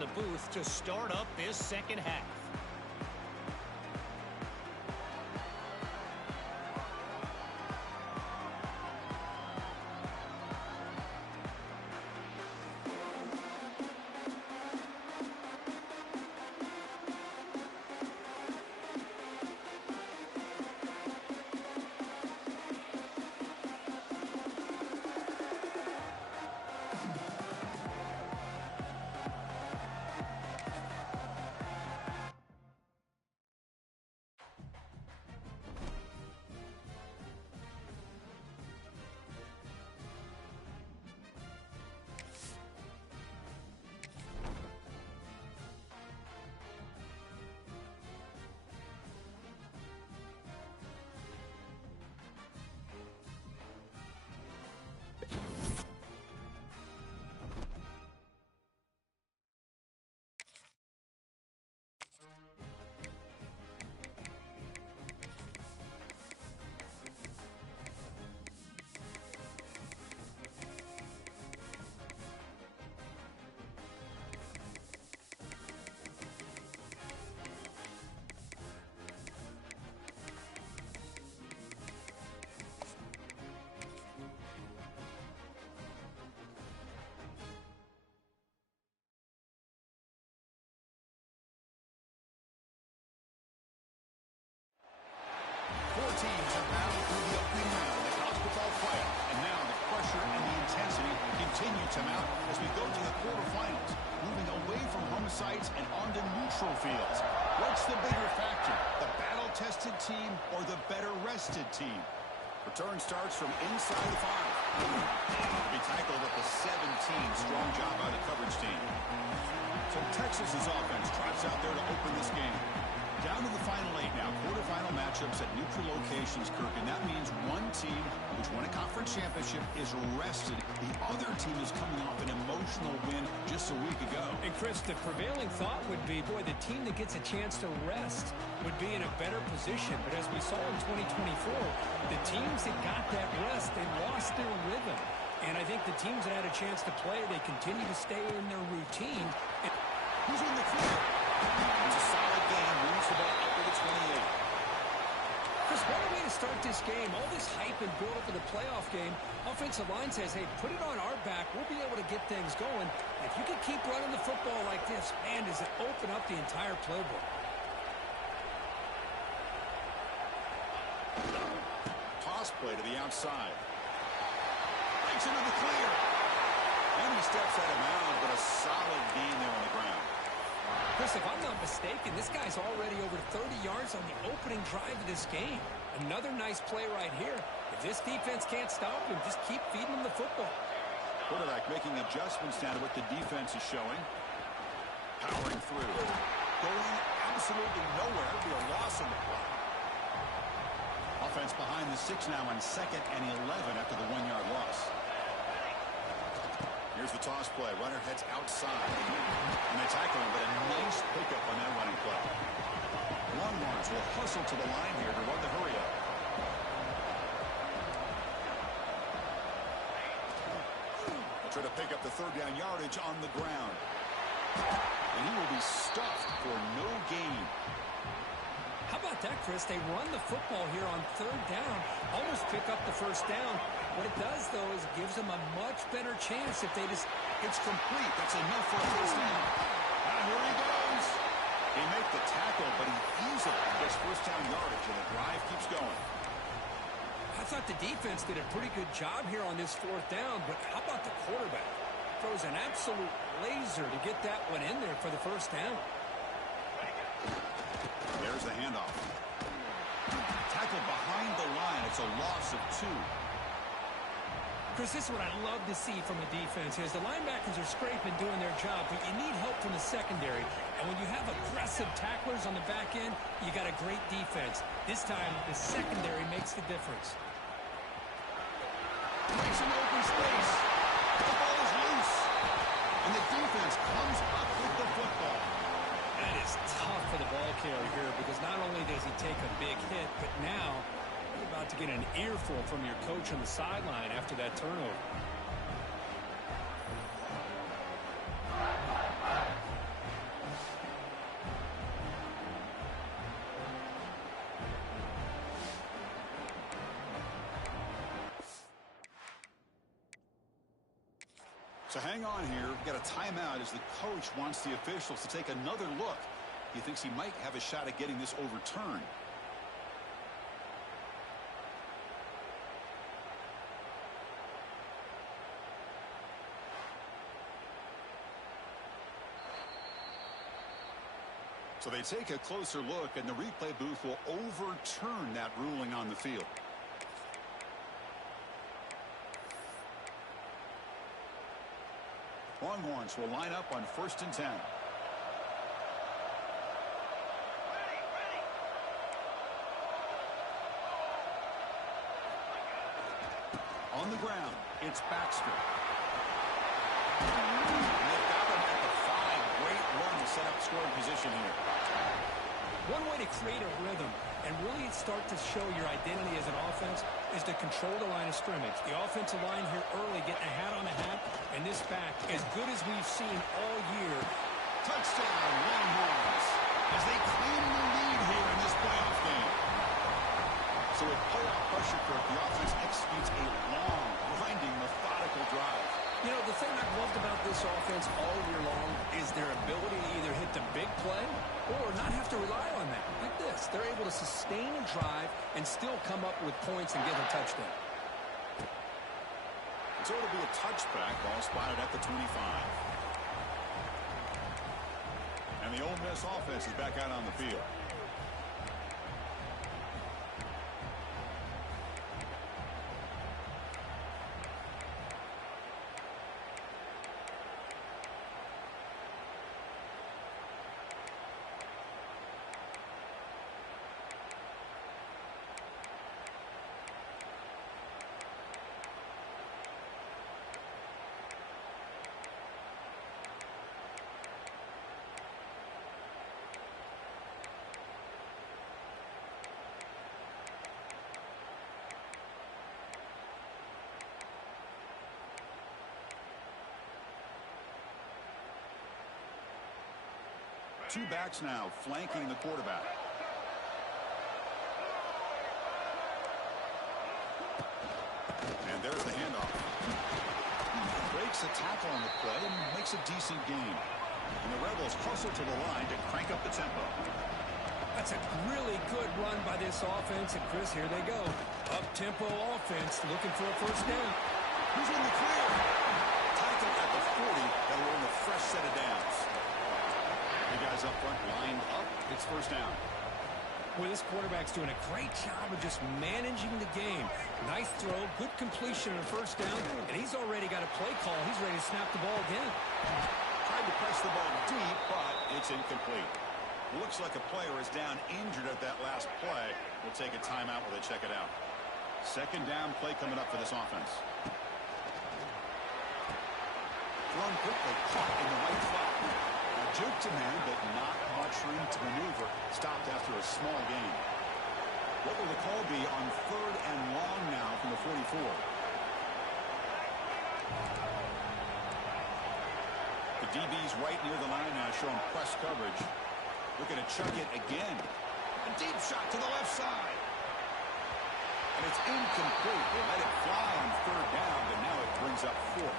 in the booth to start up this second half. Four teams have battled through the opening round of the college football playoff, and now the pressure and the intensity continue to mount as we go to the quarterfinals, moving away from home sites and onto neutral fields. What's the bigger factor, the battle-tested team or the better-rested team? Return starts from inside the 5. To be tackled at the 17. Strong job by the coverage team. So Texas's offense trots out there to open this game. Down to the final 8 now. Quarterfinal matchups at neutral locations, Kirk, and that means one team which won a conference championship is rested. The other team is coming off an emotional win just a week ago. And, Chris, the prevailing thought would be, boy, the team that gets a chance to rest would be in a better position. But as we saw in 2024, the teams that got that rest, they lost their rhythm. And I think the teams that had a chance to play, they continue to stay in their routine. And who's in the clear? It's a solid game. Moves the ball up to the 28. Chris, what a way to start this game. All this hype and build up for the playoff game. Offensive line says, hey, put it on our back. We'll be able to get things going. If you can keep running the football like this, man, does it open up the entire playbook. Toss play to the outside. Breaks into the clear. And he steps out of bounds, but a solid gain there on the ground. Chris, if I'm not mistaken, this guy's already over 30 yards on the opening drive of this game. Another nice play right here. If this defense can't stop him, just keep feeding him the football. Quarterback making adjustments now to what the defense is showing. Powering through. Going absolutely nowhere. Be a loss on the play. Offense behind the 6 now on 2nd and 11 after the 1-yard loss. Here's the toss play. Runner heads outside. And they tackle him, but a nice pickup on that running play. Longhorns will hustle to the line here to run the hurry up. They'll try to pick up the 3rd down yardage on the ground. And he will be stuffed for no gain. How about that, Chris? They run the football here on 3rd down, almost pick up the 1st down. What it does, though, is it gives them a much better chance if they just... It's complete. That's enough for a 1st down. And here he goes. He made the tackle, but he easily gets 1st down yardage, and the drive keeps going. I thought the defense did a pretty good job here on this 4th down, but how about the quarterback? Throws an absolute laser to get that one in there for the 1st down. There's the handoff. Tackled behind the line. It's a loss of 2. Chris, this is what I love to see from a defense is the linebackers are scraping, doing their job, but you need help from the secondary. And when you have aggressive tacklers on the back end, you got a great defense. This time, the secondary makes the difference. Makes an open space. The ball is loose. And the defense comes up with the football. That is tough for the ball carrier here because not only does he take a big hit, but now you're about to get an earful from your coach on the sideline after that turnover. So hang on here. We've got a timeout as the coach wants the officials to take another look. He thinks he might have a shot at getting this overturned. So they take a closer look, and the replay booth will overturn that ruling on the field. Longhorns will line up on 1st and 10. On the ground, it's Baxter. Set up scoring position here. One way to create a rhythm and really start to show your identity as an offense is to control the line of scrimmage. The offensive line here early getting a hat on a hat, and this back as good as we've seen all year. Touchdown, Longhorns, as they claim the lead here in this playoff game. So with playoff pressure, the offense executes a long, grinding, methodical drive. You know, the thing I've loved about this offense all year long is their ability to either hit the big play or not have to rely on that. Like this. They're able to sustain a drive and still come up with points and get a touchdown. So it'll be a touchback, ball spotted at the 25. And the Ole Miss offense is back out on the field. Two backs now flanking the quarterback. And there's the handoff. Breaks a tackle on the play and makes a decent gain. And the Rebels hustle to the line to crank up the tempo. That's a really good run by this offense. And, Chris, here they go. Up-tempo offense looking for a first down. Who's in the clear? Tackle at the 40. That'll earn a fresh set of downs. The guys up front lined up. It's first down. Well, this quarterback's doing a great job of just managing the game. Nice throw, good completion on first down, and he's already got a play call. He's ready to snap the ball again. Tried to press the ball deep, but it's incomplete. Looks like a player is down injured at that last play. We'll take a timeout while they check it out. Second down play coming up for this offense. Thrown quickly, caught in the right flat. Juke to man, but not much room to maneuver. Stopped after a small gain. What will the call be on 3rd and long now from the 44? The DB's right near the line now, showing press coverage. Looking to chuck it again. A deep shot to the left side. And it's incomplete. They let it fly on 3rd down, but now it brings up 4th.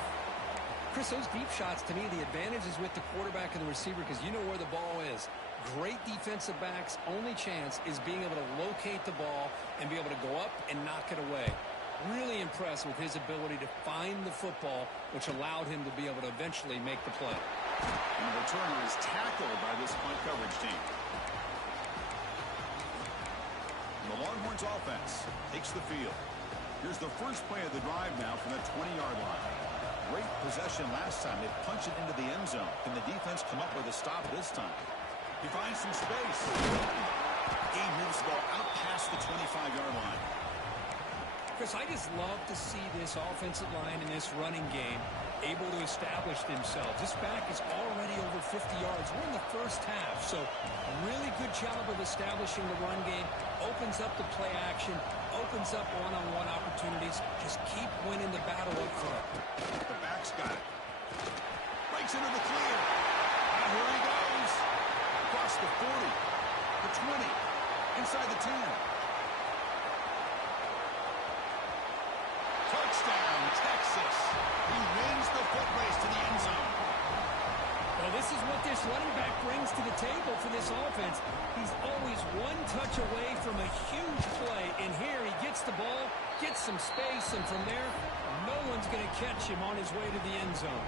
Chris, those deep shots, to me, the advantage is with the quarterback and the receiver because you know where the ball is. Great defensive backs' only chance is being able to locate the ball and be able to go up and knock it away. Really impressed with his ability to find the football, which allowed him to be able to eventually make the play. And the returner is tackled by this punt coverage team. And the Longhorns offense takes the field. Here's the first play of the drive now from the 20-yard line. Great possession last time. They punch it into the end zone. Can the defense come up with a stop this time? He finds some space. Game moves the ball out past the 25-yard line. Chris, I just love to see this offensive line in this running game able to establish themselves. This back is already over 50 yards. We're in the first half, so a really good job of establishing the run game. Opens up the play action, opens up one-on-one opportunities. Just keep winning the battle up front. The back's got it. Breaks into the clear. And here he goes. Across the 40, the 20, inside the 10. Touchdown, Texas. He wins the foot race to the end zone. Well, this is what this running back brings to the table for this offense. He's always one touch away from a huge play. And here he gets the ball, gets some space, and from there, no one's going to catch him on his way to the end zone.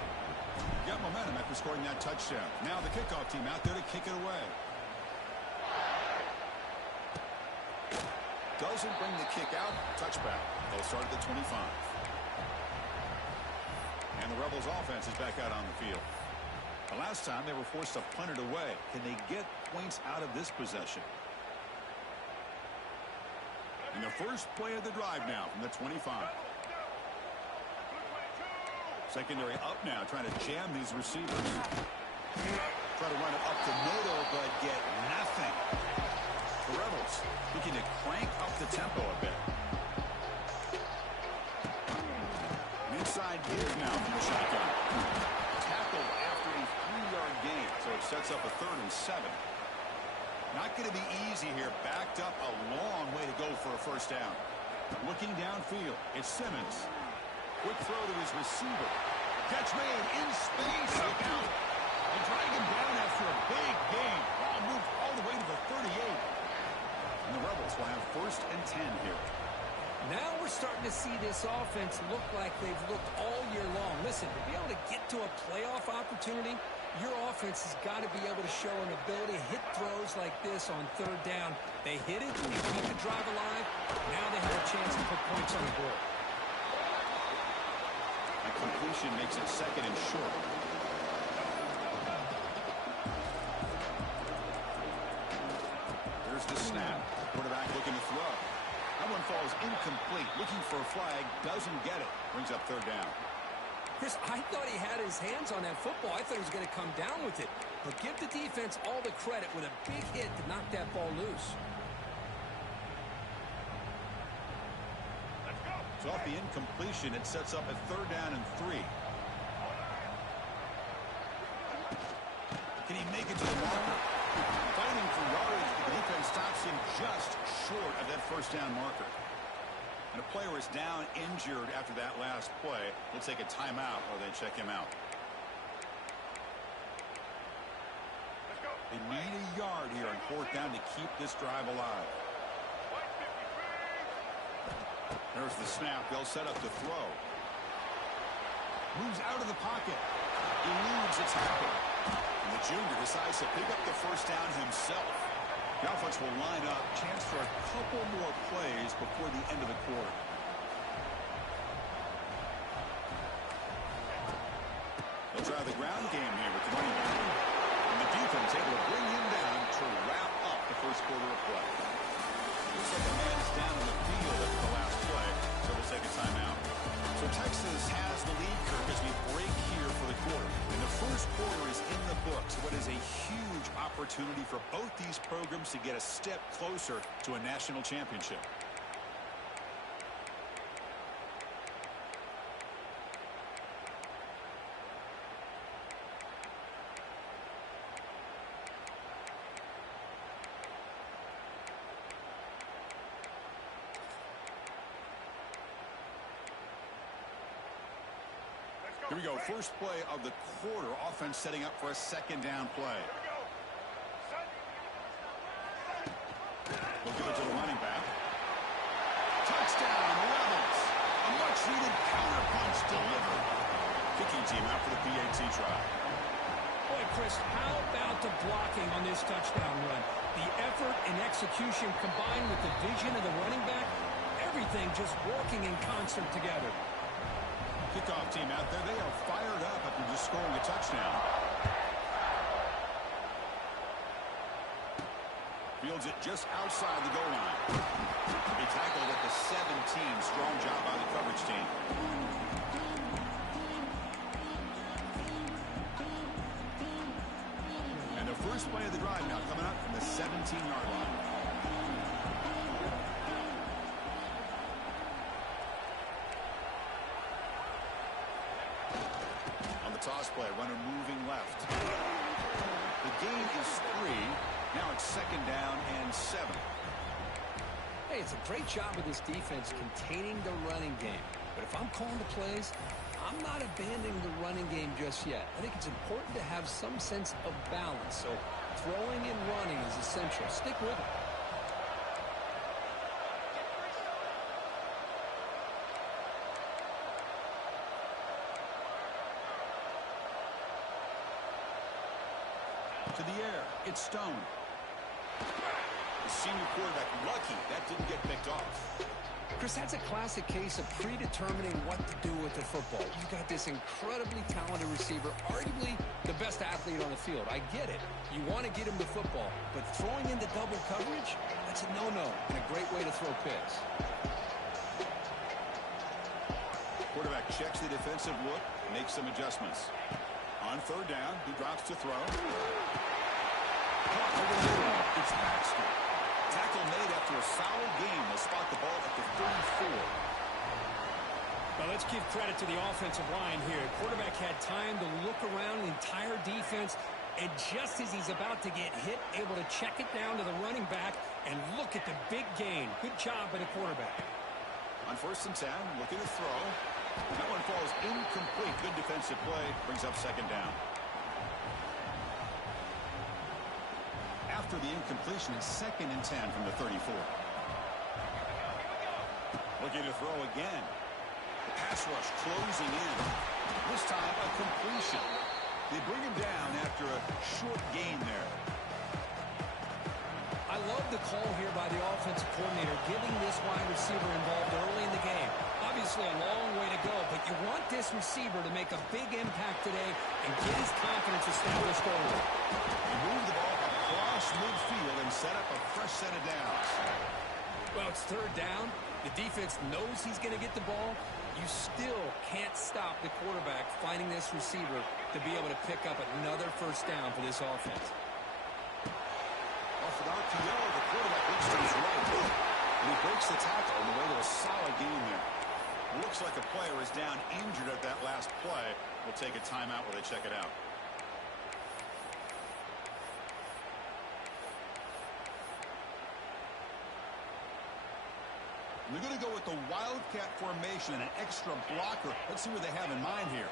Got momentum after scoring that touchdown. Now the kickoff team out there to kick it away. Doesn't bring the kick out. Touchback. They'll start at the 25. And the Rebels offense is back out on the field. The last time they were forced to punt it away. Can they get points out of this possession? And the first play of the drive now from the 25. Secondary up now, trying to jam these receivers. Try to run it up to Noto, but get nothing. The Rebels looking to crank up the tempo a bit. Inside give now from the shotgun. Tackled after a 3-yard gain, so it sets up a 3rd and 7. Not going to be easy here. Backed up a long way to go for a first down. Looking downfield, it's Simmons. Quick throw to his receiver. Catch made in space. Look out. They drag him down after a big gain. Ball moved all the way to the 38. And the Rebels will have 1st and 10 here. Now we're starting to see this offense look like they've looked all year long. Listen, to be able to get to a playoff opportunity, your offense has got to be able to show an ability to hit throws like this on 3rd down. They hit it, they keep the drive alive. Now they have a chance to put points on the board. A completion makes it 2nd and short. Here's the snap. Quarterback looking to throw. That one falls incomplete. Looking for a flag. Doesn't get it. Brings up 3rd down. Chris, I thought he had his hands on that football. I thought he was going to come down with it. But give the defense all the credit with a big hit to knock that ball loose. So off the incompletion, it sets up a 3rd down and 3. Can he make it to the marker? Fighting for yardage, but the defense stops him just short of that 1st down marker. And a player is down injured after that last play. We'll take a timeout while they check him out. They need a yard here on 4th down to keep this drive alive. There's the snap. They'll set up the throw. Moves out of the pocket. Eludes a tackle. And the junior decides to pick up the 1st down himself. The offense will line up. Chance for a couple more plays before the end of the quarter. They'll try the ground game here with the running back. And the defense able to bring him down to wrap up the 1st quarter of play. Looks like a man is down in the field after the last play, so we'll take a timeout. So Texas has the lead, Kirk, as we break here for the quarter. And the 1st quarter is in the books. What is a huge opportunity for both these programs to get a step closer to a national championship. Here we go. First play of the quarter. Offense setting up for a 2nd down play. We'll give it to the running back. Touchdown, Rebels. A much-needed counterpunch delivered. Kicking team out for the PAT try. Boy, Chris, how about the blocking on this touchdown run? The effort and execution combined with the vision of the running back, everything just working in concert together. Kickoff team out there. They are fired up after just scoring a touchdown. Fields it just outside the goal line. He tackled at the 17. Strong job by the coverage team. And the first play of the drive now coming up from the 17-yard line. Toss play, runner moving left. The gain is 3. Now it's 2nd down and 7. Hey, it's a great job of this defense containing the running game. But if I'm calling the plays, I'm not abandoning the running game just yet. I think it's important to have some sense of balance. So throwing and running is essential. Stick with it. To the air, it's Stone. The senior quarterback lucky that didn't get picked off. Chris, that's a classic case of predetermining what to do with the football. You've got this incredibly talented receiver, arguably the best athlete on the field. I get it. You want to get him the football, but throwing into double coverage, that's a no-no and a great way to throw picks. Quarterback checks the defensive look, makes some adjustments. On third down, he drops to throw. It's Baxter. Tackle made after a solid game. They'll spot the ball at the 34. Well, let's give credit to the offensive line here. Quarterback had time to look around the entire defense, and just as he's about to get hit, able to check it down to the running back, and look at the big gain. Good job by the quarterback. On 1st and 10, looking to throw. That one falls incomplete. Good defensive play. Brings up 2nd down. After the incompletion, it's 2nd and 10 from the 34. Looking to throw again. The pass rush closing in. This time a completion. They bring him down after a short gain there. I love the call here by the offensive coordinator, giving this wide receiver involved early in the game. Obviously a long way to go, but you want this receiver to make a big impact today and get his confidence established early. They move the ball across midfield and set up a fresh set of downs. Well, it's 3rd down. The defense knows he's going to get the ball. You still can't stop the quarterback finding this receiver to be able to pick up another 1st down for this offense. Off an RPO, the quarterback looks to his right. And he breaks the tackle on the way to a solid gain there. Looks like a player is down injured at that last play. We'll take a timeout while they check it out. They're going to go with the Wildcat formation and an extra blocker. Let's see what they have in mind here.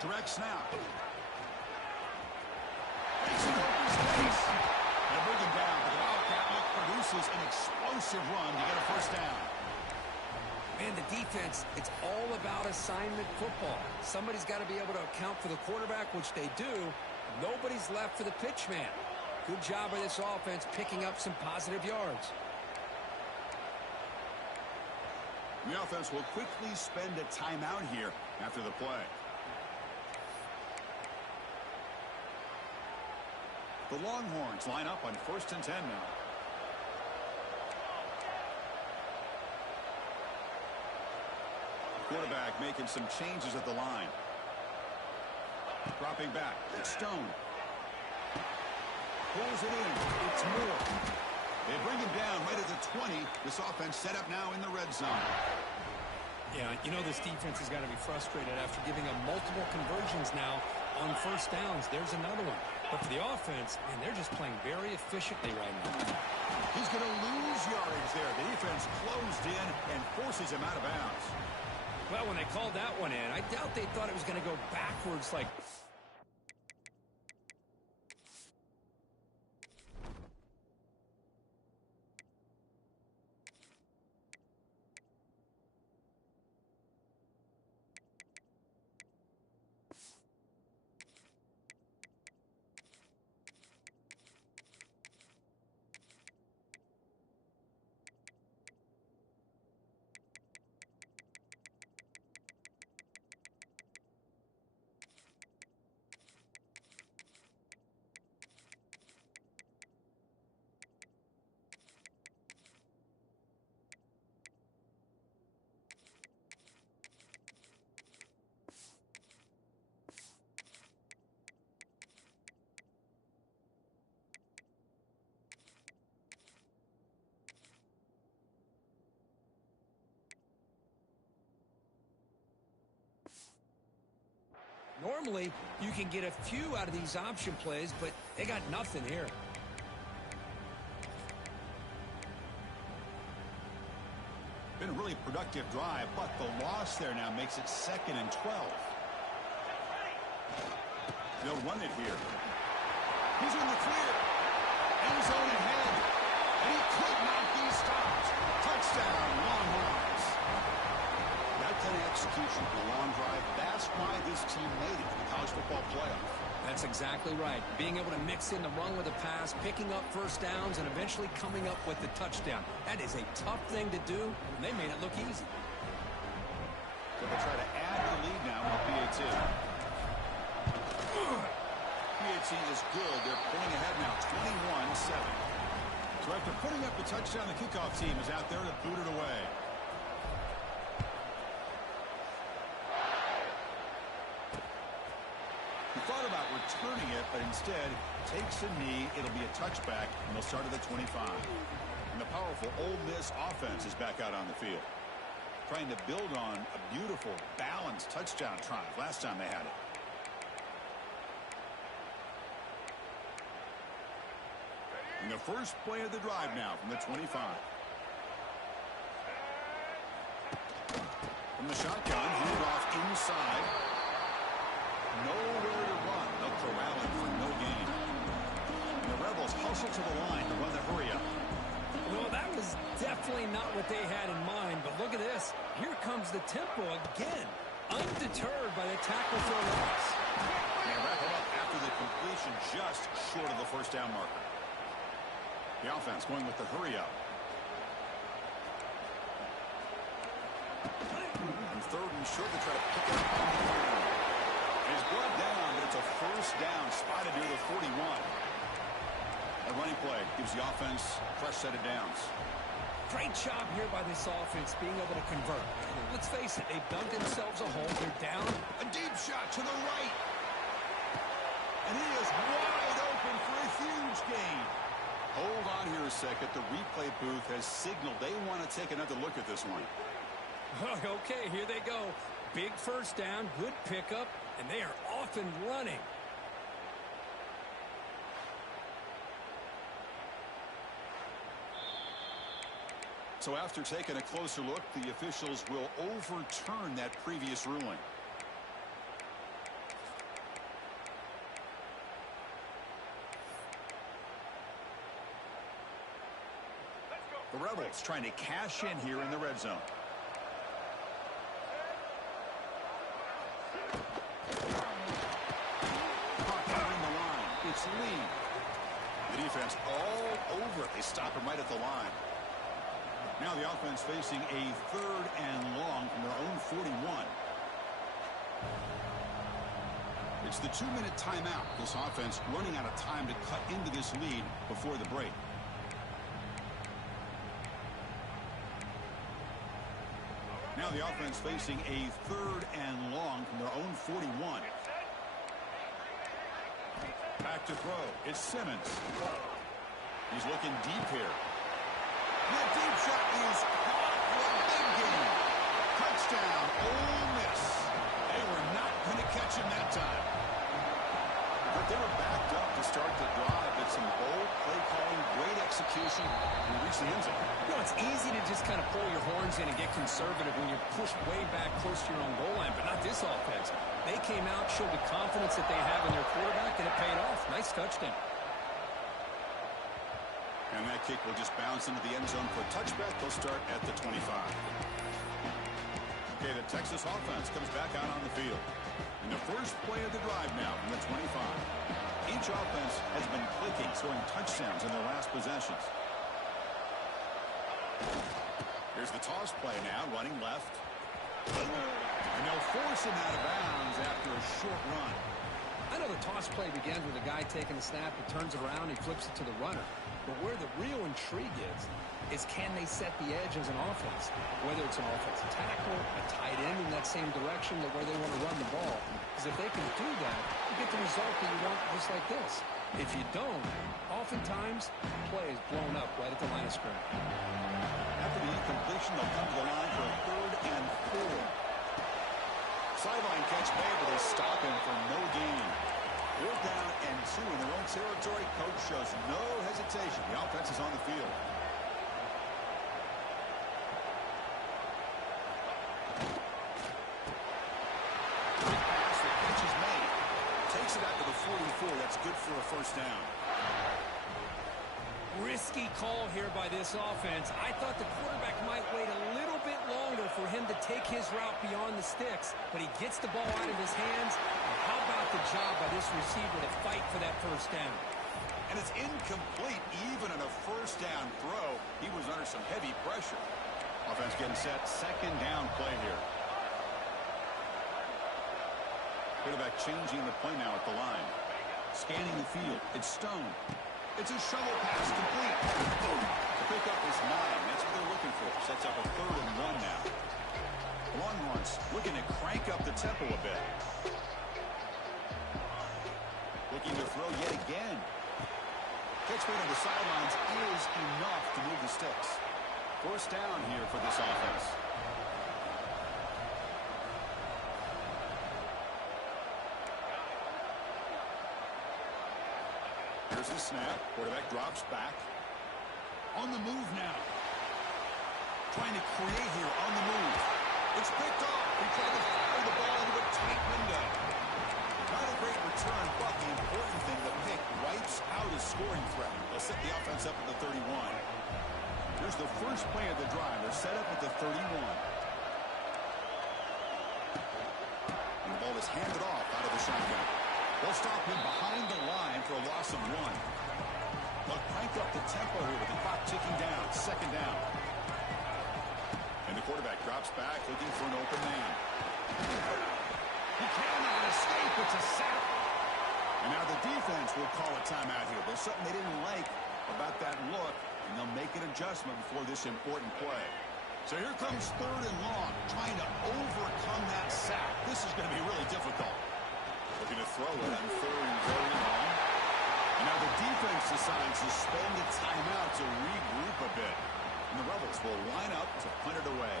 Direct snap. They'll bring him down, but the Wildcat look produces an explosive run to get a 1st down. Man, the defense, it's all about assignment football. Somebody's got to be able to account for the quarterback, which they do. Nobody's left for the pitch man. Good job by this offense picking up some positive yards. The offense will quickly spend a timeout here after the play. The Longhorns line up on 1st and 10 now. Quarterback making some changes at the line. Dropping back. It's Stone. Pulls it in. It's Moore. They bring him down right at the 20. This offense set up now in the red zone. Yeah, you know this defense has got to be frustrated after giving up multiple conversions now on 1st downs. There's another one. But for the offense, man, they're just playing very efficiently right now. He's going to lose yardage there. The defense closed in and forces him out of bounds. Well, when they called that one in, I doubt they thought it was going to go backwards like... Normally, you can get a few out of these option plays, but they got nothing here. Been a really productive drive, but the loss there now makes it 2nd and 12. They'll run it here. He's in the clear. End zone ahead. And he could not be stopped. Touchdown, Longhorns. That kind of execution for a long drive, that's why this team made it to the college football playoff. That's exactly right. Being able to mix in the run with a pass, picking up first downs, and eventually coming up with the touchdown. That is a tough thing to do, and they made it look easy. So they'll try to add to the lead now with PAT. PAT is good. They're pulling ahead now, 21-7. So after putting up the touchdown, the kickoff team is out there to boot it away. He thought about returning it, but instead takes a knee. It'll be a touchback, and they'll start at the 25. And the powerful Ole Miss offense is back out on the field, trying to build on a beautiful, balanced touchdown drive last time they had it. And the first play of the drive now from the 25. From the shotgun, handed off inside. Nowhere to run. They'll corral him for no gain. And the Rebels hustle to the line to run the hurry up. Well, that was definitely not what they had in mind, but look at this. Here comes the tempo again. Undeterred by the tackle for a loss. They wrap it up after the completion, just short of the first down marker. The offense going with the hurry up. And 3rd and short, they try to pick it up on the ground. He's brought down, but it's a first down, spotted near the 41. A running play gives the offense a fresh set of downs. Great job here by this offense being able to convert. Let's face it, they've dug themselves a hole. They're down. A deep shot to the right. And he is wide open for a huge gain. Hold on here a second. The replay booth has signaled they want to take another look at this one. Okay, here they go. Big first down, good pickup, and they are off and running. So after taking a closer look, the officials will overturn that previous ruling. The Rebels trying to cash in here in the red zone. Covering the line. It's Lee. The defense all over it. They stop him right at the line. Now the offense facing a 3rd and long from their own 41. It's the 2-minute timeout. This offense running out of time to cut into this lead before the break. Now the offense facing a 3rd and long from their own 41. Back to throw. It's Simmons. He's looking deep here. The deep shot is caught for a big gain. Touchdown, Ole Miss. They were not going to catch him that time. But they were backed up to start the drive. It's some bold play calling, great execution, and reach the end zone. You know, it's easy to just kind of pull your horns in and get conservative when you're pushed way back close to your own goal line, but not this offense. They came out, showed the confidence that they have in their quarterback, and it paid off. Nice touchdown. And that kick will just bounce into the end zone for a touchback. They'll start at the 25. Okay, the Texas offense comes back out on the field. In the first play of the drive now from the 25. Each offense has been clicking, scoring touchdowns in their last possessions. Here's the toss play now, running left. And they'll force him out of bounds after a short run. I know the toss play begins with a guy taking the snap, he turns it around, he flips it to the runner. But where the real intrigue is can they set the edge as an offense? Whether it's an offensive tackle, a tight end in that same direction, where they want to run the ball. Because if they can do that, you get the result that you want just like this. If you don't, oftentimes, play is blown up right at the line of scrimmage. After the incompletion, they'll come to the line for a 3rd and 4. Sideline catch made, but they stop him for no gain. 4th down and 2 in their own territory. Coach shows no hesitation. The offense is on the field. good for a first down. Risky call here by this offense. I thought the quarterback might wait a little bit longer for him to take his route beyond the sticks, but he gets the ball out of his hands. And how about the job by this receiver to fight for that first down? And it's incomplete. Even on a first down throw, he was under some heavy pressure. Offense getting set. Second down play here. Quarterback changing the play now at the line. Scanning the field. It's Stone. It's a shovel pass complete. Boom. The pickup is 9. That's what they're looking for. Sets up a 3rd and 1 now. Longhorns looking to crank up the tempo a bit. Looking to throw yet again. Catch made on the sidelines is enough to move the sticks. First down here for this offense. Here's the snap. Quarterback drops back. On the move now. Trying to create here on the move. It's picked off. He tried to fire the ball into a tight window. Not a great return, but the important thing, the pick wipes out a scoring threat. They'll set the offense up at the 31. Here's the first play of the drive. They're set up at the 31. And the ball is handed off out of the shotgun. They'll stop him behind the line for a loss of 1. They'll crank up the tempo here with the clock ticking down. Second down. And the quarterback drops back looking for an open man. He cannot escape. It's a sack. And now the defense will call a timeout here. There's something they didn't like about that look, and they'll make an adjustment before this important play. So here comes 3rd and long, trying to overcome that sack. This is going to be really difficult. Looking to throw it on 3rd and very long. And now the defense decides to spend a timeout to regroup a bit. And the Rebels will line up to punt it away.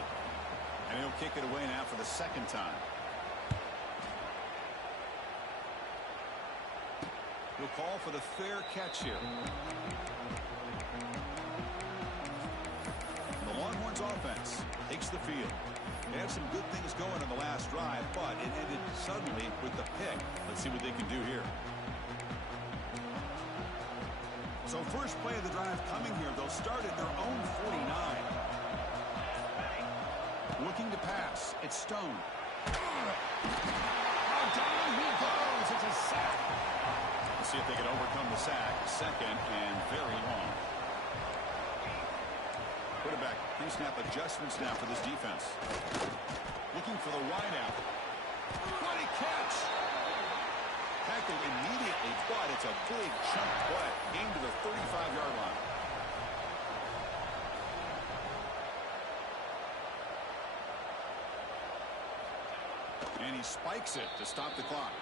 And he'll kick it away now for the second time. He'll call for the fair catch here. The Longhorns offense takes the field. They had some good things going on the last drive, but it ended suddenly with the pick. Let's see what they can do here. So first play of the drive coming here. They'll start at their own 49. Looking to pass. It's Stone. Now down he goes. It's a sack. Let's see if they can overcome the sack. Second and very long. Quarterback pre-snap adjustments now for this defense. Looking for the wideout. What a catch! Tackled immediately, but it's a big chunk play. Game to the 35-yard line. And he spikes it to stop the clock.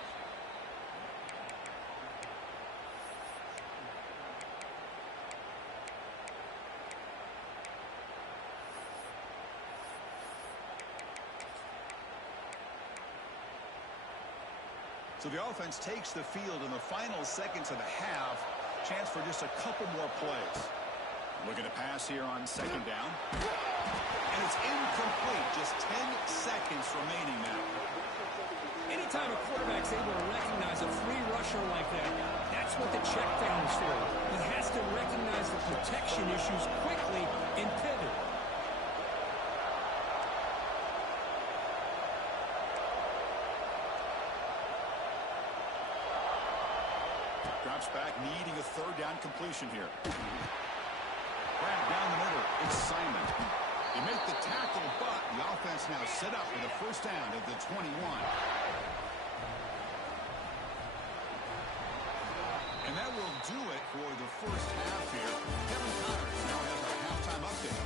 So the offense takes the field in the final seconds of the half. Chance for just a couple more plays. Looking to pass here on second down. And it's incomplete. Just 10 seconds remaining now. Anytime a quarterback's able to recognize a free rusher like that, that's what the check down is for. He has to recognize the protection issues quickly and pivot. Drops back, needing a 3rd down completion here. Grab down the middle. It's Simon. They make the tackle, but the offense now set up for the first down at the 21. And that will do it for the first half here. Kevin Connors now has our halftime update.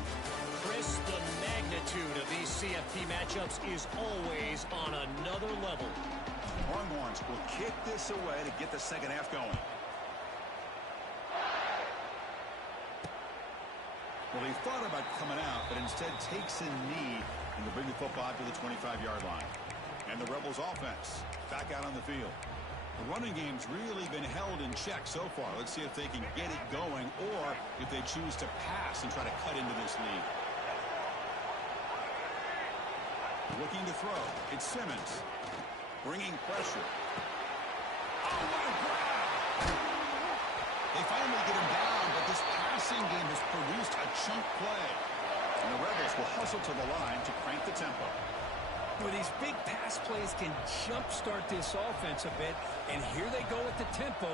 Chris, the magnitude of these CFP matchups is always on another level. Longhorns will kick this away to get the second half going. Well, he thought about coming out, but instead takes a knee and to bring the football to the 25-yard line. And the Rebels offense back out on the field. The running game's really been held in check so far. Let's see if they can get it going or if they choose to pass and try to cut into this lead. Looking to throw. It's Simmons. Bringing pressure. Oh, what a grab! whistle to the line to crank the tempo. Well, these big pass plays can jumpstart this offense a bit, and here they go at the tempo,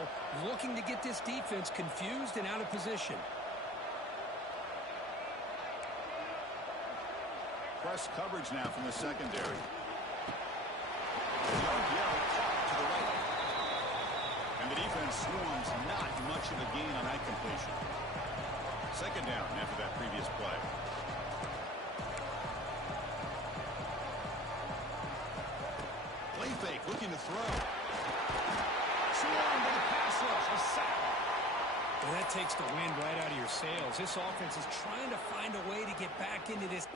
looking to get this defense confused and out of position. Press coverage now from the secondary. Yell caught to the right. And the defense swarms, not much of a gain on that completion. Second down after that previous play. Play fake, looking to throw. Swarmed with a pass rush, a sack. Well, that takes the wind right out of your sails. This offense is trying to find a way to get back into this.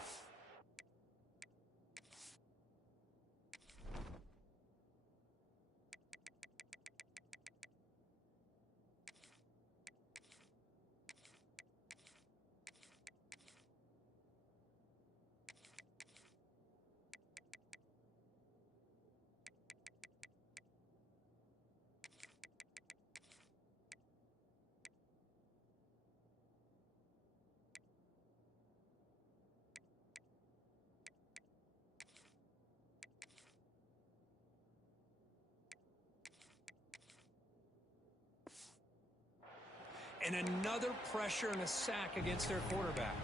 And another pressure and a sack against their quarterback.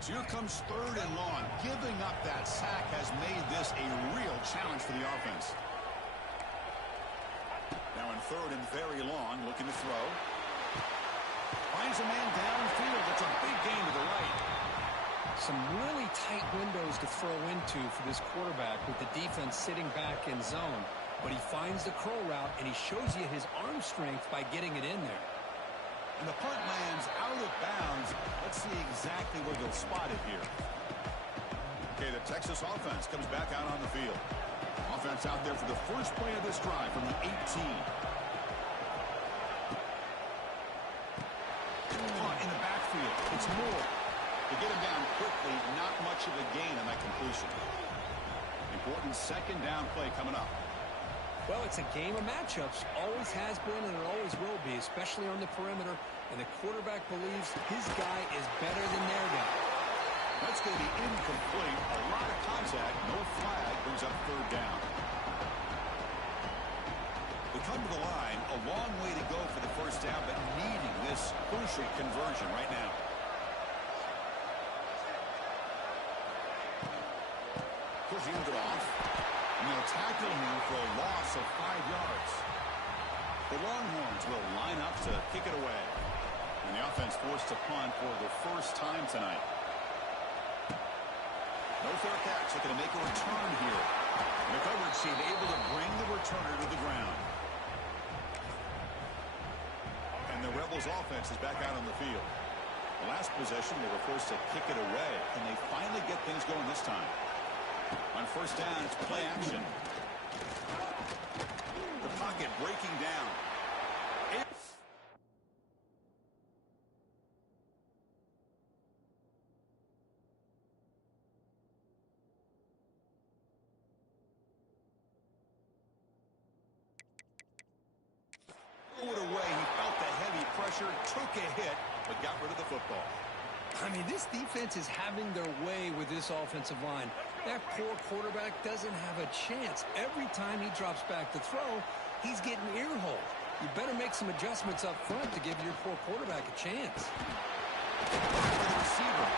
So here comes third and long. Giving up that sack has made this a real challenge for the offense. Now in third and very long, looking to throw. Finds a man downfield. It's a big gain to the right. Some really tight windows to throw into for this quarterback with the defense sitting back in zone. But he finds the crow route, and he shows you his arm strength by getting it in there. And the punt lands out of bounds. Let's see exactly where they'll spot it here. Okay, the Texas offense comes back out on the field. Offense out there for the first play of this drive from the 18. Punt in the backfield. It's Moore. To get him down quickly, not much of a gain on that completion. Important second down play coming up. Well, it's a game of matchups. Always has been and it always will be, especially on the perimeter. And the quarterback believes his guy is better than their guy. That's going to be incomplete. A lot of contact. No flag brings up third down. They come to the line. A long way to go for the first down, but needing this crucial conversion right now. He'll hand it off. And they'll tackle him for a loss of 5 yards. The Longhorns will line up to kick it away. And the offense forced to punt for the first time tonight. No fair catch. Looking to make a return here. And the coverage team able to bring the returner to the ground. And the Rebels offense is back out on the field. The last possession, they were forced to kick it away. Can they finally get things going this time? On first down, it's play action. The pocket breaking down. Threw it away. He felt the heavy pressure, took a hit, but got rid of the football. I mean, this defense is having their way with this offensive line. That poor quarterback doesn't have a chance. Every time he drops back to throw, he's getting ear-holed. You better make some adjustments up front to give your poor quarterback a chance. For the receiver.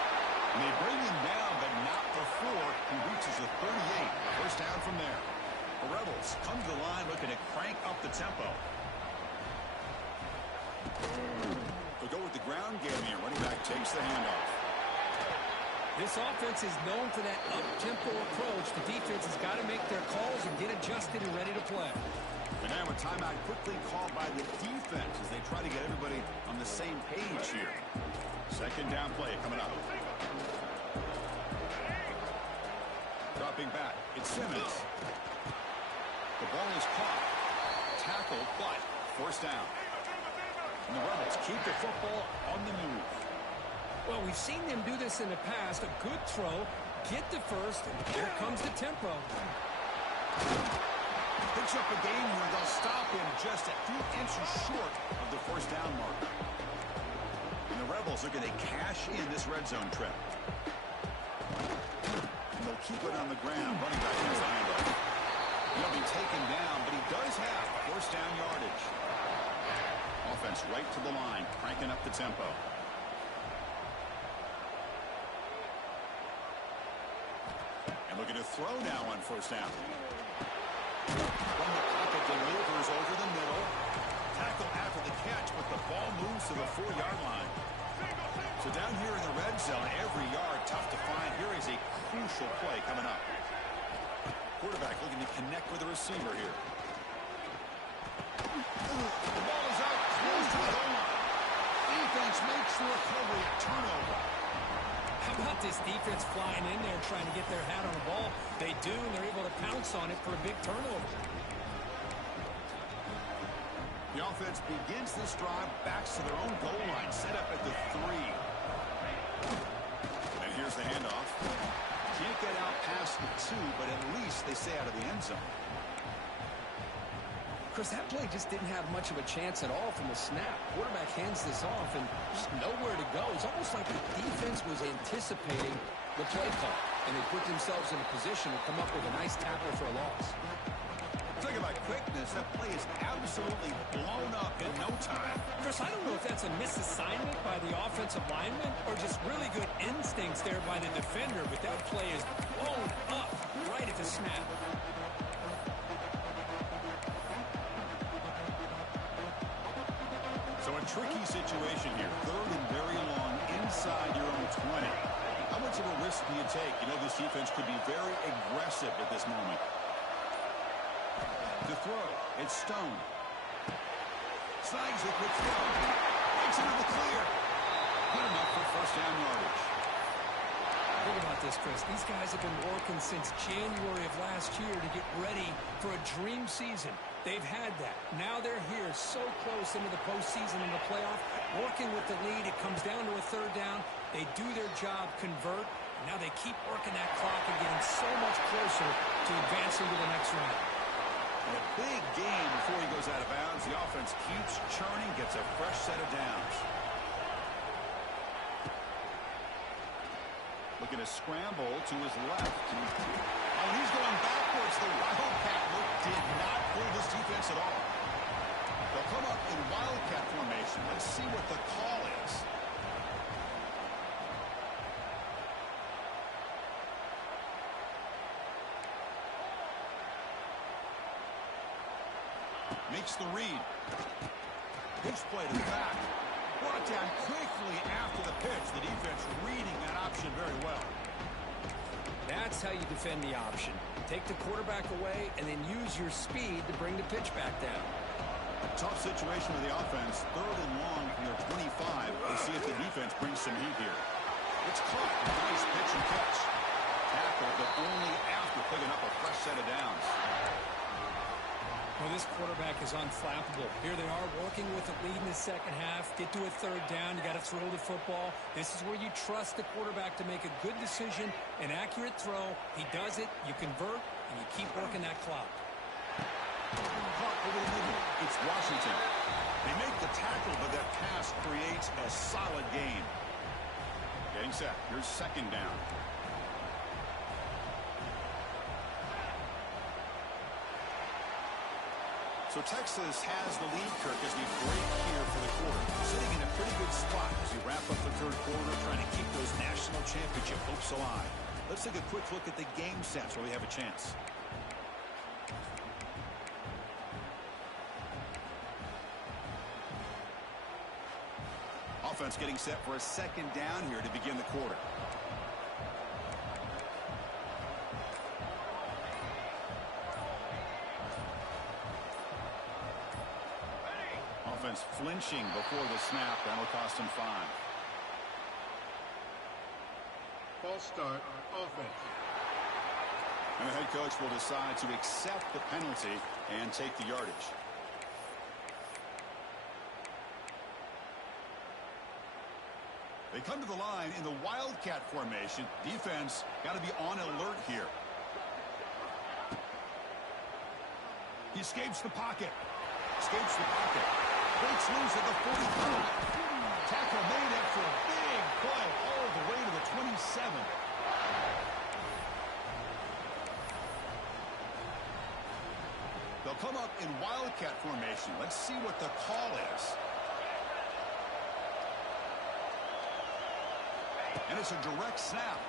And they bring him down, but not before he reaches the 38. First down from there. The Rebels come to the line looking to crank up the tempo. They'll go with the ground game here. Running back takes the handoff. This offense is known for that up-tempo approach. The defense has got to make their calls and get adjusted and ready to play. And now a timeout quickly called by the defense as they try to get everybody on the same page here. Second down play coming up. Dropping back. It's Simmons. The ball is caught. Tackled, but first down. And the Rebels keep the football on the move. Well, we've seen them do this in the past. A good throw, get the first, and here comes the tempo. Picks up a game where they'll stop him just a few inches short of the first down mark. And the Rebels are going to cash in this red zone trip. And they'll keep it on the ground. Running back has the handoff. He'll be taken down, but he does have first down yardage. Offense right to the line, cranking up the tempo. And looking to throw now on first down. From the pocket, delivers over the middle. Tackle after the catch, but the ball moves to the 4-yard line. So down here in the red zone, every yard tough to find. Here is a crucial play coming up. Quarterback looking to connect with the receiver here. The ball is out close to the goal line. Defense makes the recovery a turnover. How about this defense flying in there trying to get their hat on the ball? They do, and they're able to pounce on it for a big turnover. The offense begins this drive, backs to their own goal line, set up at the 3. And here's the handoff. Can't get out past the 2, but at least they stay out of the end zone. Chris, that play just didn't have much of a chance at all from the snap. Quarterback hands this off and just nowhere to go. It's almost like the defense was anticipating the play call, and they put themselves in a position to come up with a nice tackle for a loss. Talk about quickness. That play is absolutely blown up in no time. Chris, I don't know if that's a misassignment by the offensive lineman or just really good instincts there by the defender, but that play is blown up right at the snap. So a tricky situation here. 3rd and very long inside your own 20. How much of a risk do you take? You know this defense could be very aggressive at this moment. To throw, it's Stone. Snags it with Stone. Makes it to the clear. Good enough for first down yardage. Think about this, Chris. These guys have been working since January of last year to get ready for a dream season. They've had that. Now they're here so close into the postseason and the playoff, working with the lead. It comes down to a 3rd down. They do their job, convert. Now they keep working that clock and getting so much closer to advancing to the next round. And a big gain before he goes out of bounds. The offense keeps churning, gets a fresh set of downs. Looking to scramble to his left. Oh, he's going backwards. The Wildcat look did not fool this defense at all. They'll come up in Wildcat formation. Let's see what the call is. Makes the read. Pitch play to the back. Brought down quickly after the pitch. The defense reading that option very well. That's how you defend the option. Take the quarterback away and then use your speed to bring the pitch back down. Tough situation with the offense. 3rd and long from their 25. We'll see if the defense brings some heat here. It's caught. Nice pitch and catch. Tackle, but only after picking up a fresh set of downs. Well, this quarterback is unflappable. Here they are working with the lead in the second half. Get to a 3rd down. You got to throw the football. This is where you trust the quarterback to make a good decision, an accurate throw. He does it, you convert, and you keep working that clock. Caught over the middle. It's Washington. They make the tackle, but that pass creates a solid gain. Getting set. Here's 2nd down. So Texas has the lead, Kirk, as we break here for the quarter. Sitting in a pretty good spot as we wrap up the 3rd quarter, trying to keep those national championship hopes alive. Let's take a quick look at the game stats where we have a chance. Offense getting set for a 2nd down here to begin the quarter. Offense flinching before the snap. That'll cost him 5. False start, offense. And the head coach will decide to accept the penalty and take the yardage. They come to the line in the Wildcat formation. Defense got to be on alert here. He escapes the pocket. Escapes the pocket. Breaks loose at the 45. Tackle made after a big play all the way to the 27. They'll come up in wildcat formation. Let's see what the call is. And it's a direct snap.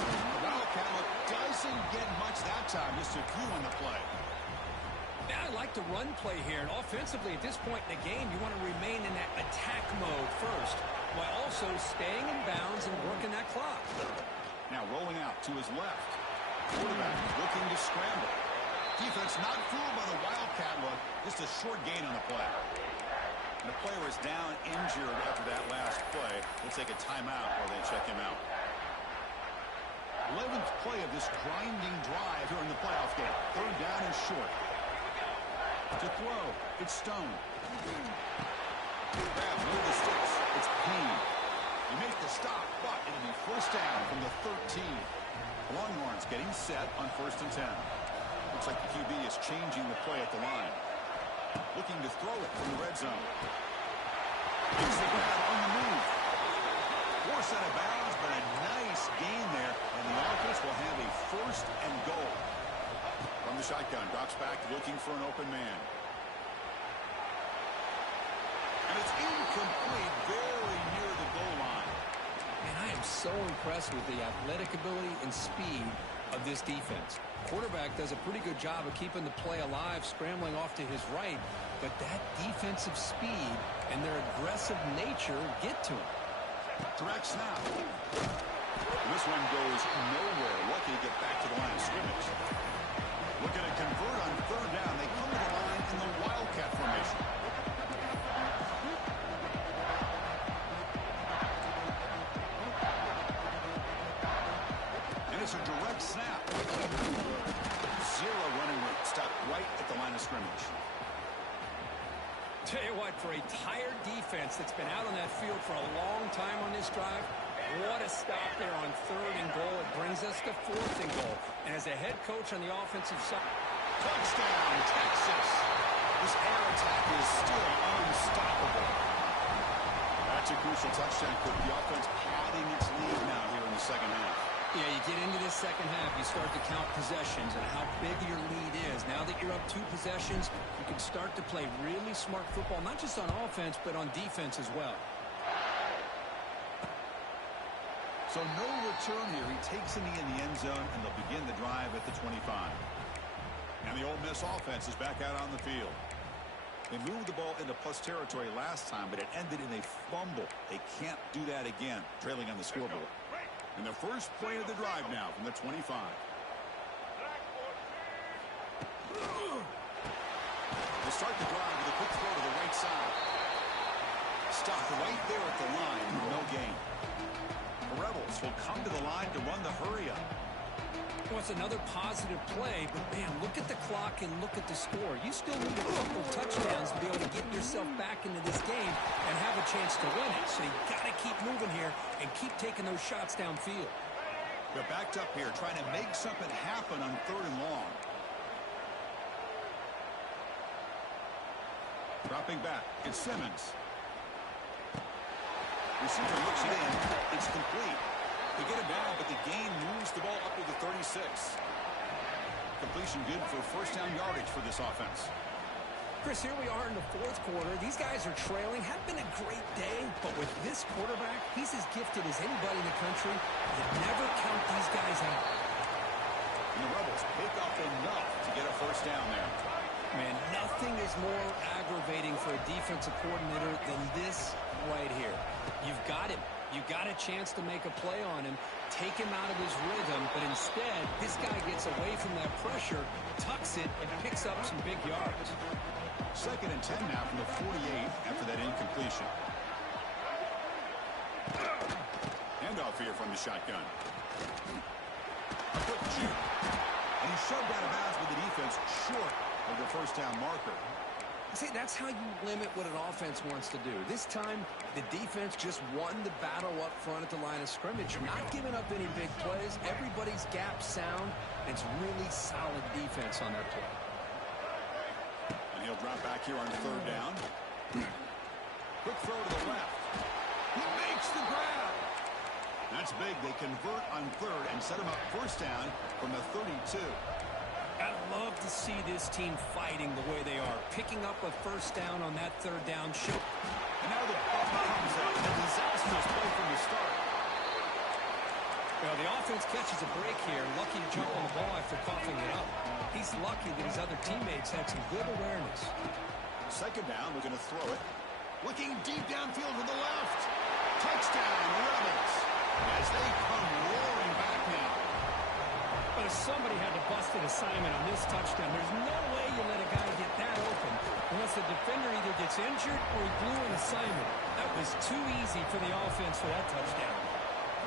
The wildcat look doesn't get much that time. Just a few on the play. Yeah, I like the run play here. And offensively, at this point in the game, you want to remain in that attack mode first, while also staying in bounds and working that clock. Now rolling out to his left. Quarterback looking to scramble. Defense not fooled by the wildcat look. Just a short gain on the play. And the player is down injured after that last play. We'll take a timeout while they check him out. 11th play of this grinding drive here in the playoff game. Third down and short. To throw, it's Stone. Grab near the sticks. It's Payne. He makes the stop, but it'll be first down from the 13. Longhorns getting set on 1st and 10. Looks like the QB is changing the play at the line. Looking to throw it from the red zone. He's the grab on the move. Force out of bounds, but a nice gain there, and the offense will have a 1st and goal. From the shotgun, drops back looking for an open man. And it's incomplete, very near the goal line. And I am so impressed with the athletic ability and speed of this defense. Quarterback does a pretty good job of keeping the play alive, scrambling off to his right, but that defensive speed and their aggressive nature get to him. Direct snap. This one goes nowhere. Lucky to get back to the line of scrimmage. Looking to convert on 3rd down. They come to the line in the wildcat formation. And it's a direct snap. Zero running room. Stuck right at the line of scrimmage. Tell you what, for a tired defense that's been out on that field for a long time on this drive, what a stop there on 3rd and goal. It brings us to 4th and goal. And as a head coach on the offensive side, Touchdown, Texas. This air attack is still unstoppable. That's a crucial touchdown for the offense padding its lead now here in the second half. yeah, you get into this second half, you start to count possessions and how big your lead is. Now that you're up 2 possessions, you can start to play really smart football, not just on offense, but on defense as well. So no return here. He takes a knee in the end zone, and they'll begin the drive at the 25. And the Ole Miss offense is back out on the field. They moved the ball into plus territory last time, but it ended in a fumble. They can't do that again, trailing on the scoreboard. And the first play of the drive now from the 25. They start the drive with a quick throw to the right side. Stop right there at the line, no gain. The Rebels will come to the line to run the hurry-up. Well, it's another positive play, but, man, look at the clock and look at the score. You still need a couple of touchdowns to be able to get yourself back into this game and have a chance to win it. So you got to keep moving here and keep taking those shots downfield. They're backed up here trying to make something happen on 3rd and long. Dropping back, it's Simmons. Receiver looks it in. It's complete. They get it down, but the gain moves the ball up to the 36. Completion good for 1st down yardage for this offense. Chris, here we are in the 4th quarter. These guys are trailing. Had been a great day, but with this quarterback, he's as gifted as anybody in the country. You never count these guys out. And the Rebels pick up enough to get a 1st down there. Man, nothing is more aggravating for a defensive coordinator than this right here. You've got him. You've got a chance to make a play on him, take him out of his rhythm, but instead, this guy gets away from that pressure, tucks it, and picks up some big yards. 2nd and 10 now from the 48 after that incompletion. Handoff here from the shotgun. A quick juke. And he's shoved out of bounds with the defense short of the 1st down marker. See, that's how you limit what an offense wants to do. This time, the defense just won the battle up front at the line of scrimmage, not giving up any big plays. Everybody's gap sound. It's really solid defense on that play. And he'll drop back here on 3rd down. Quick throw to the left. He makes the grab. That's big. They convert on third and set him up first down from the 32. I love to see this team fighting the way they are, picking up a first down on that third down shoot. And now the ball comes out. A disastrous play from the start. Well, the offense catches a break here. Lucky to jump on the ball after coughing it up. He's lucky that his other teammates had some good awareness. Second down, we're going to throw it. Looking deep downfield to the left. Touchdown, Rebels. As they come roaring back now. But if somebody had to bust an assignment on this touchdown, there's no way you let a guy get that open unless the defender either gets injured or he blew an assignment. That was too easy for the offense for that touchdown.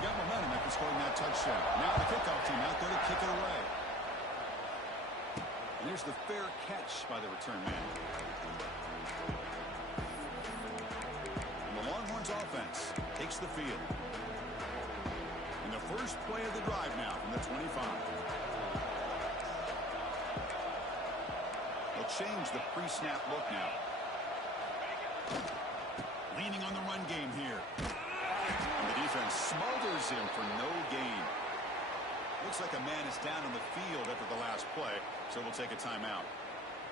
Got momentum after scoring that touchdown. Now the kickoff team out there to kick it away. And here's the fair catch by the return man. And the Longhorns offense takes the field. And the first play of the drive now from the 25. They'll change the pre-snap look now. Leaning on the run game here. And the defense smothers him for no gain. Looks like a man is down on the field after the last play, so we'll take a timeout.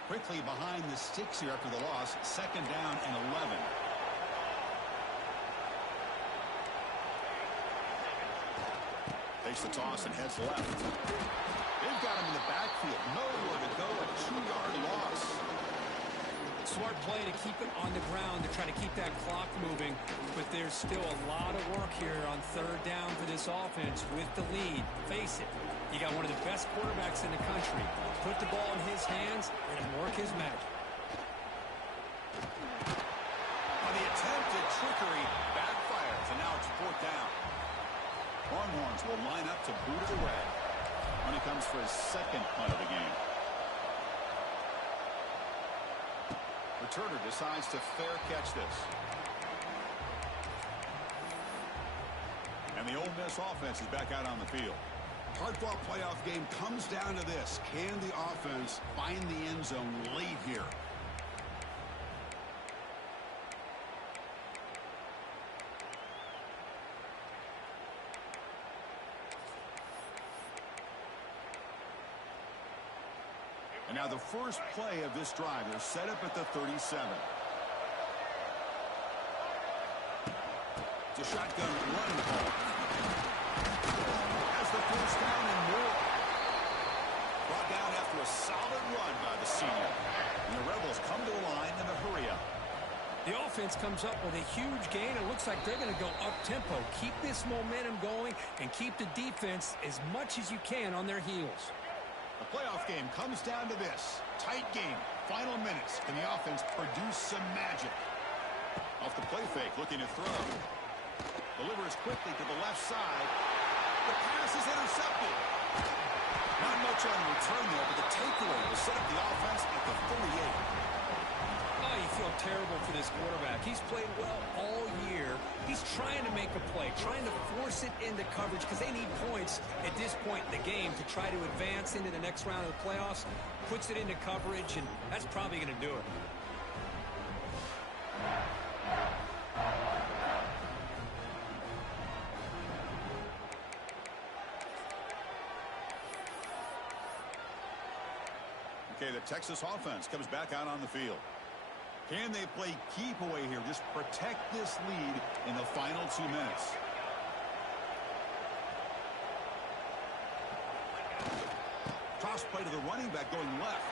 Quickly behind the sticks here after the loss, second down and 11. Takes the toss and heads left. They've got him in the backfield. Nowhere to go. A 2-yard loss. Smart play to keep it on the ground to try to keep that clock moving. But there's still a lot of work here on third down for this offense with the lead. Face it, you got one of the best quarterbacks in the country. Put the ball in his hands and work his magic. On the attempted trickery, backfires, and now it's fourth down. Longhorns will line up to boot it away when he comes for his second punt of the game. Returner decides to fair catch this. And the Ole Miss offense is back out on the field. Hard-fought playoff game comes down to this. Can the offense find the end zone late here? And now the first play of this drive, they're set up at the 37. It's a shotgun run call. Has the first down and more. Brought down after a solid run by the senior. And the Rebels come to the line in a hurry up. The offense comes up with a huge gain. It looks like they're going to go up-tempo. Keep this momentum going and keep the defense as much as you can on their heels. The playoff game comes down to this. Tight game. Final minutes. Can the offense produce some magic? Off the play fake, looking to throw. Delivers quickly to the left side. The pass is intercepted. Not much on the return there, but the takeaway will set up the offense at the 38. Oh, you feel terrible for this quarterback. He's played well all year. He's trying to make a play, trying to force it into coverage because they need points at this point in the game to try to advance into the next round of the playoffs. Puts it into coverage, and that's probably going to do it. Okay, the Texas offense comes back out on the field. Can they play keep away here? Just protect this lead in the final 2 minutes. Toss play to the running back going left.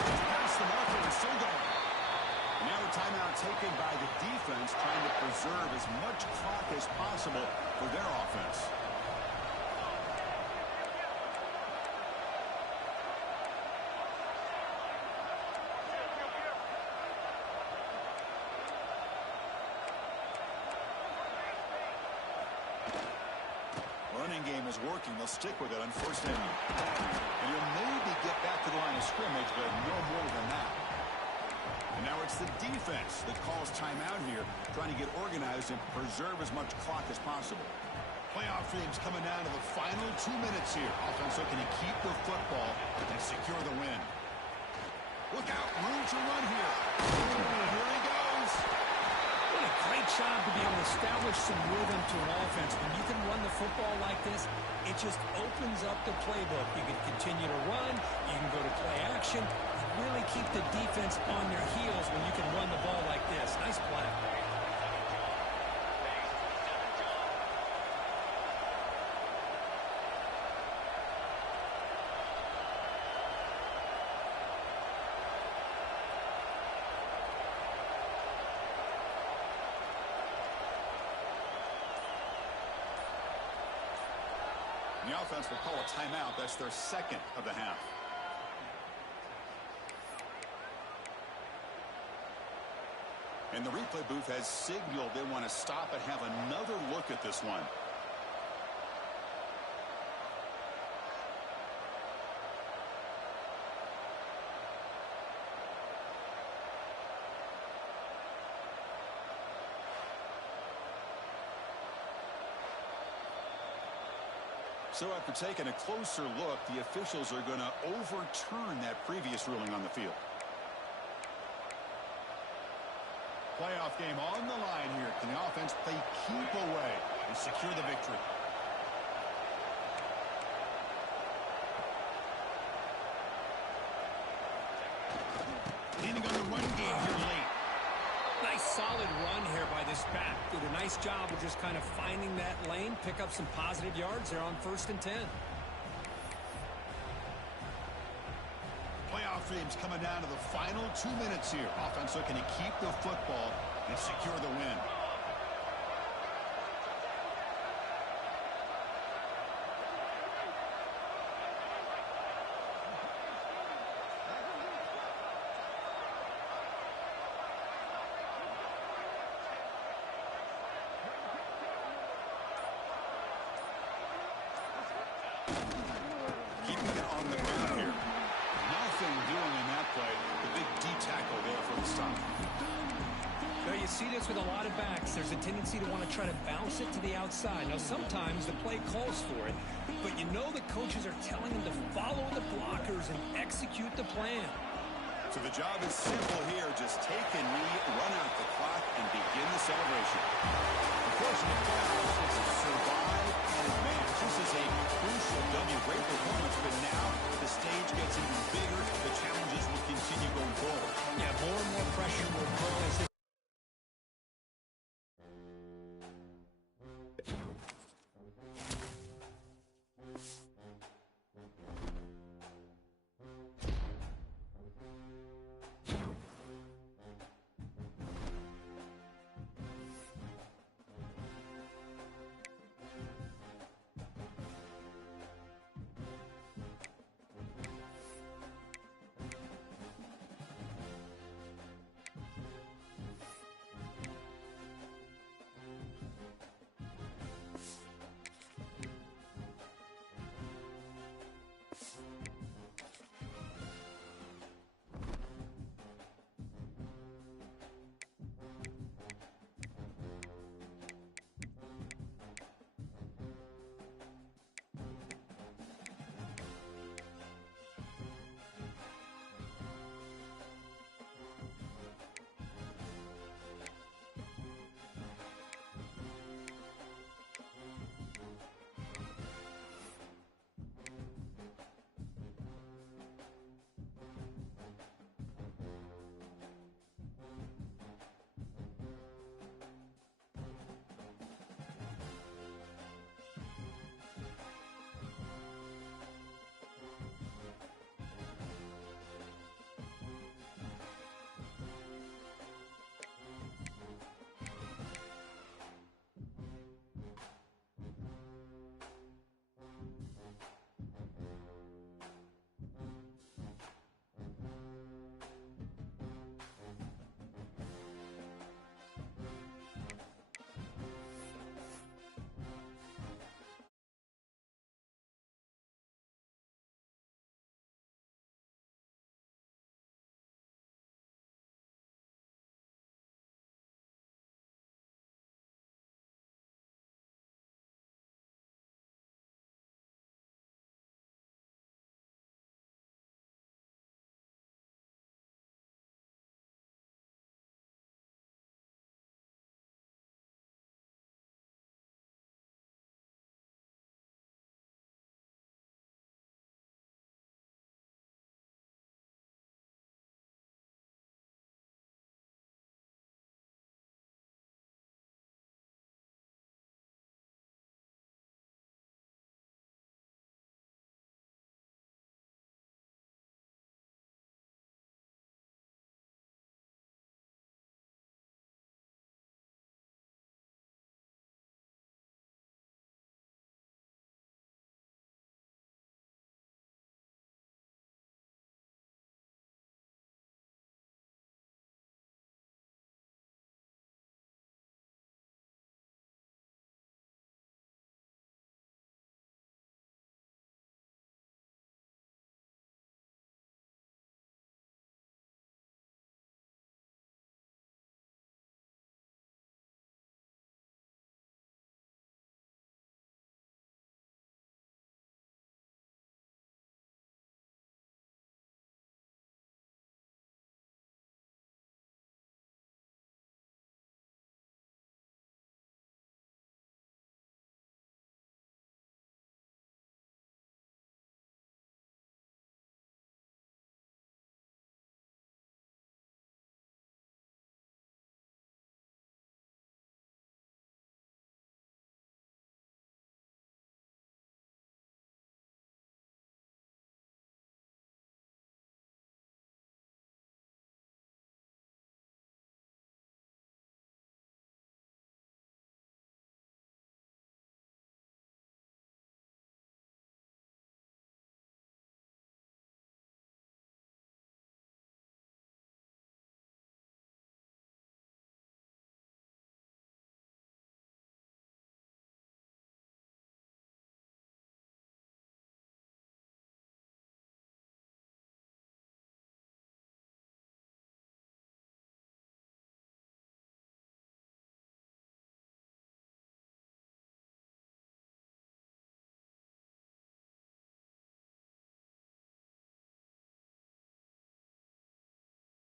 Past the marker and still going. Now a timeout taken by the defense, trying to preserve as much clock as possible for their offense. Running game is working. They'll stick with it on first down. And you'll maybe get back to the line of scrimmage, but no more than that. And now it's the defense that calls timeout here, trying to get organized and preserve as much clock as possible. Playoff games coming down to the final 2 minutes here. Offense looking to keep the football and secure the win. Look out, room to run here. Here he goes. Great job to be able to establish some rhythm to an offense. When you can run the football like this, it just opens up the playbook. You can continue to run. You can go to play action. You really keep the defense on their heels when you can run the ball like this. Nice play. The offense will call a timeout. That's their second of the half. And the replay booth has signaled they want to stop and have another look at this one. So after taking a closer look, the officials are going to overturn that previous ruling on the field. Playoff game on the line here. Can the offense play keep away and secure the victory? Leaning on the run game here late. Nice solid run here by this back. Did a nice job of just kind of finding that lane, pick up some positive yards there on 1st and 10. Playoff dreams coming down to the final 2 minutes here. Offense looking to keep the football and secure the win. Keeping it on the ground here. Nothing doing in that play. The big D tackle there for the stop. Now you see this with a lot of backs. There's a tendency to want to try to bounce it to the outside. Now sometimes the play calls for it, but you know the coaches are telling them to follow the blockers and execute the plan. So the job is simple here. Just take a knee, run out the clock, and begin the celebration. Of course, in the playoffs, it's survive and advance. This is a crucial W. Great performance, but now the stage gets even bigger. The challenge is